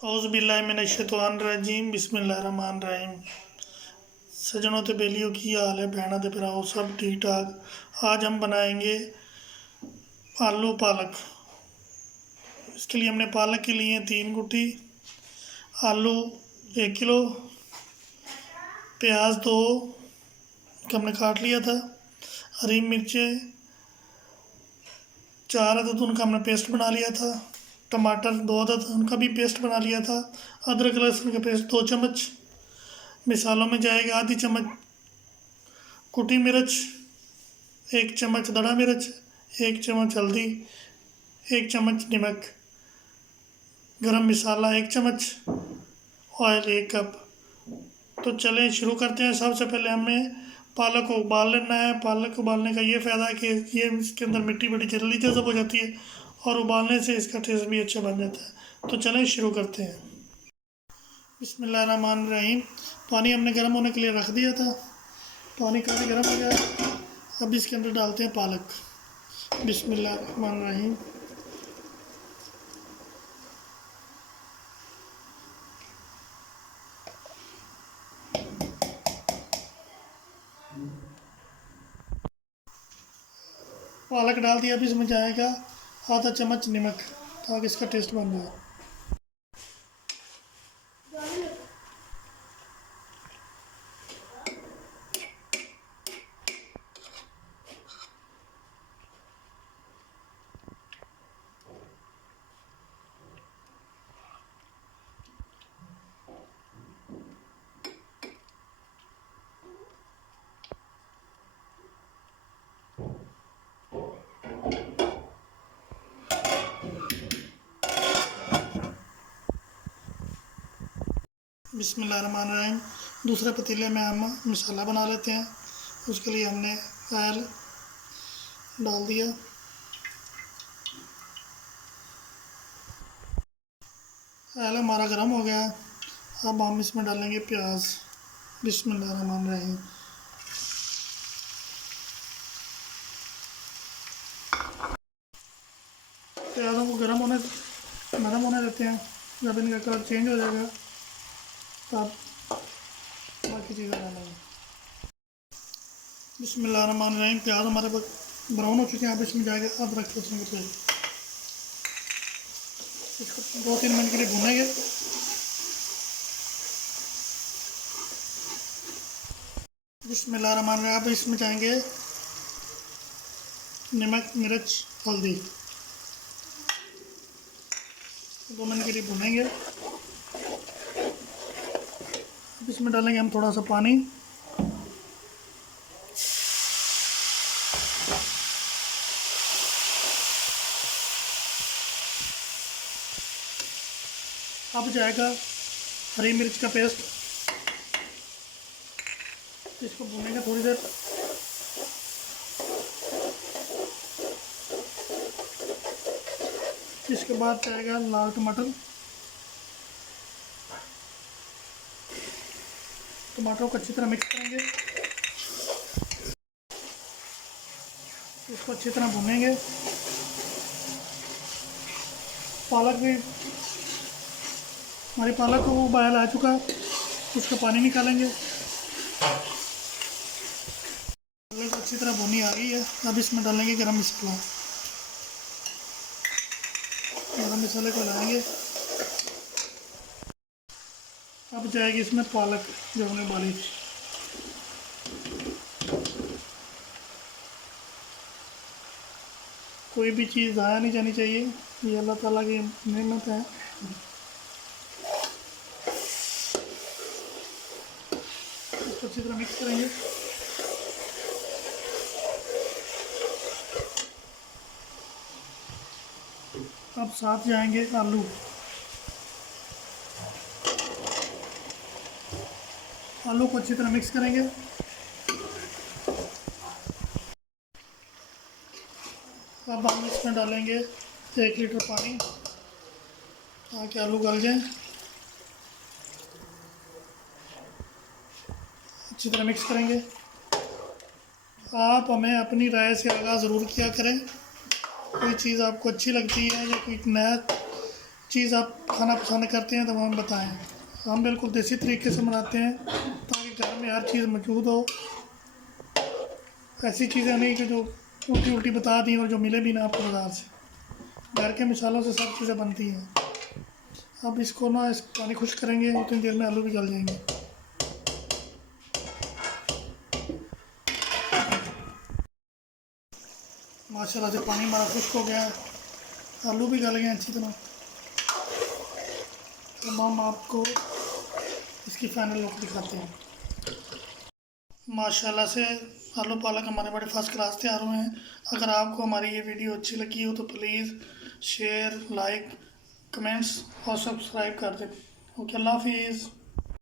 औज़ुबिल्लाहिमिनश्शैतानिर्रजीम बिस्मिल्लाहिर्रहमानिर्रहीम। सजनों ते बेलियों की हाल है, भैनों ते भराओ सब ठीक ठाक। आज हम बनाएंगे आलू पालक। इसके लिए हमने पालक के लिए 3 गुट्ठी, आलू 1 किलो, प्याज 2 हमने काट लिया था, हरी मिर्चें 4 अदद उनका हमने पेस्ट बना लिया था, टमाटर 2 अदद उनका भी पेस्ट बना लिया था, अदरक लहसुन का पेस्ट 2 चम्मच। मिसालों में जाएगा आधी चम्मच कुटी मिर्च, 1 चम्मच दड़ा मिर्च, 1 चम्मच हल्दी, 1 चम्मच नमक, गरम मसाला 1 चम्मच, ऑयल 1 कप। तो चलें शुरू करते हैं। सबसे पहले हमें पालक को उबाल लेना है। पालक उबालने का ये फ़ायदा है कि ये इसके अंदर मिट्टी बड़ी जल्दी जज़ब हो जाती है और उबालने से इसका टेस्ट भी अच्छा बन जाता है। तो चलें शुरू करते हैं। बिस्मिल्लाहिर्रहमानिर्रहीम। पानी हमने गर्म होने के लिए रख दिया था, पानी काफ़ी गर्म हो गया। अब इसके अंदर डालते हैं पालक। बिस्मिल्लाहिर्रहमानिर्रहीम। पालक डाल दिया। अब इसमें जाएगा आधा चम्मच नमक ताकि इसका टेस्ट बन जाए। बिस्मिल्लाहिर्रहमानिर्रहीम। दूसरे पतीले में हम मसाला बना लेते हैं। उसके लिए हमने ऑयल डाल दिया। ऑयल हमारा गर्म हो गया। अब हम इसमें डालेंगे प्याज। बिस्मिल्लाहिर्रहमानिर्रहीम। प्याज़ों को नरम होने देते हैं। जब इनका कलर चेंज हो जाएगा तब बाकी चीज़ें डालेंगे। बिस्मिल्लाहिर्रहमानिर्रहीम। प्याज हमारे ब्राउन हो चुके हैं। अब इसमें जाएगा अदरक लहसुन का पेस्ट। इसको 2-3 मिनट के लिए भूनेंगे। बिस्मिल्लाहिर्रहमानिर्रहीम। अब इसमें जाएंगे नमक, मिर्च, हल्दी। 2 मिनट के लिए भूनेंगे। अब इसमें डालेंगे हम थोड़ा सा पानी। अब जाएगा हरी मिर्च का पेस्ट। इसको भूनेंगे थोड़ी देर। इसके बाद जाएगा लाल टमाटर। टमाटर को अच्छी तरह मिक्स करेंगे। इसको अच्छी तरह भूनेंगे। हमारी पालक को उबाल आ चुका, उसका पानी निकालेंगे। पालक अच्छी तरह भुनी आ गई है। अब इसमें डालेंगे गरम मसाला। गरम मसाले को डालेंगे। अब जाएगी इसमें पालक जो हमने उबाली थी। कोई भी चीज़ ज़ाया नहीं जानी चाहिए, ये अल्लाह ताला की नेमत है। इसको अच्छी तरह मिक्स करेंगे। अब साथ जाएंगे आलू। आलू को अच्छी तरह मिक्स करेंगे। अब हम इसमें डालेंगे 1 लीटर पानी ताकि आलू गल जाएं। अच्छी तरह मिक्स करेंगे। आप हमें अपनी राय से आगाह ज़रूर किया करें। कोई चीज़ आपको अच्छी लगती है या कोई नया चीज़ आप खाना पसंद करते हैं तो वो हमें बताएं। हम बिल्कुल देसी तरीके से बनाते हैं ताकि घर में हर चीज़ मौजूद हो। ऐसी चीज़ें नहीं कि जो उल्टी उल्टी बता दी और जो मिले भी ना आपको बाज़ार से। घर के मिसालों से सब चीज़ें बनती हैं। अब इसको ना इस पानी खुश करेंगे, उतनी देर में आलू भी गल जाएंगे। माशाल्लाह से पानी हमारा खुश्क हो गया है, आलू भी गल गए अच्छी तरह। अब हम आपको इसकी फाइनल लुक दिखाते हैं। माशाल्लाह से आलू पालक हमारे बड़े फर्स्ट क्लास तैयार हुए हैं। अगर आपको हमारी ये वीडियो अच्छी लगी हो तो प्लीज़ शेयर, लाइक, कमेंट्स और सब्सक्राइब कर दें। ओके, अल्लाह हाफिज़।